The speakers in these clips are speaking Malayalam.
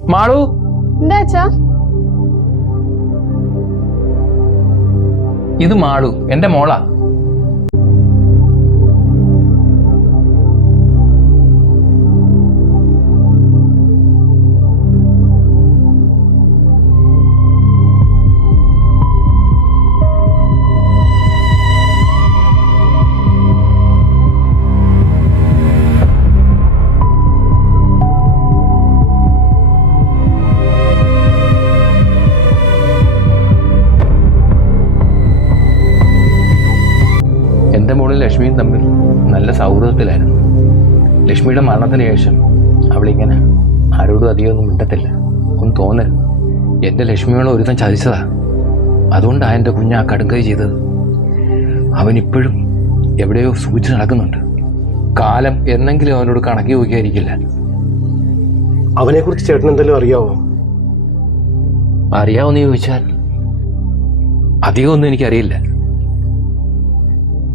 മാളു, എന്താ? ഇത് മാളു, എന്റെ മോളാ. എൻ്റെ മോളും ലക്ഷ്മിയും തമ്മിൽ നല്ല സൗഹൃദത്തിലായിരുന്നു. ലക്ഷ്മിയുടെ മരണത്തിന് ശേഷം അവളിങ്ങനെ ആരോടും അധികമൊന്നും മിണ്ടത്തില്ല. ഒന്നും തോന്നരുത്. എൻ്റെ ലക്ഷ്മിയോളം ഒരുത്തൻ ചതിച്ചതാ. അതുകൊണ്ടാണ് എൻ്റെ കുഞ്ഞ് ആ കടുങ്കൈ ചെയ്തത്. അവനിപ്പോഴും എവിടെയോ സൂചിച്ച് നടക്കുന്നുണ്ട്. കാലം എന്നെങ്കിലും അവനോട് കണക്കി നോക്കിയായിരിക്കില്ല. അവനെക്കുറിച്ച് ചേട്ടൻ എന്തെങ്കിലും അറിയാവോ? അറിയാവോന്ന് ചോദിച്ചാൽ അധികമൊന്നും എനിക്കറിയില്ല.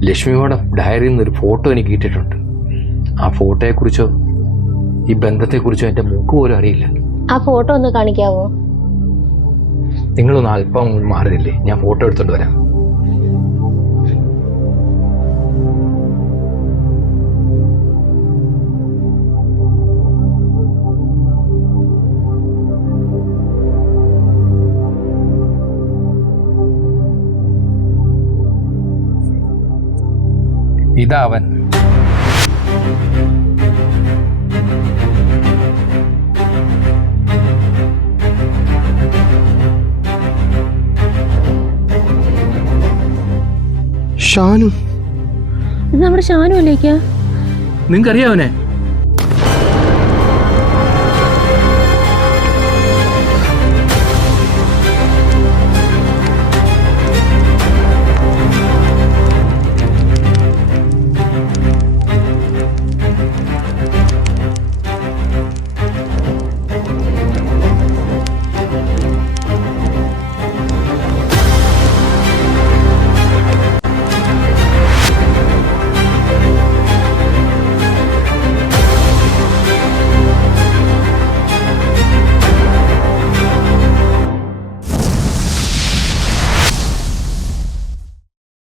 ലക്ഷ്മിയോടെ ഡയറിയിൽ നിന്നൊരു ഫോട്ടോ എനിക്ക് കിട്ടിയിട്ടുണ്ട്. ആ ഫോട്ടോയെക്കുറിച്ചോ ഈ ബന്ധത്തെക്കുറിച്ചോ എൻ്റെ മൂക്ക് പോലും അറിയില്ല. ആ ഫോട്ടോ ഒന്ന് കാണിക്കാവോ? നിങ്ങളൊന്ന് അല്പം മാറിയില്ലേ, ഞാൻ ഫോട്ടോ എടുത്തോണ്ട് വരാം. ഇതാ അവൻ. ഷാനു. ഇത് നമ്മുടെ ഷാനു അല്ലേക്കാ? നിങ്ങൾക്കറിയാം അവനെ?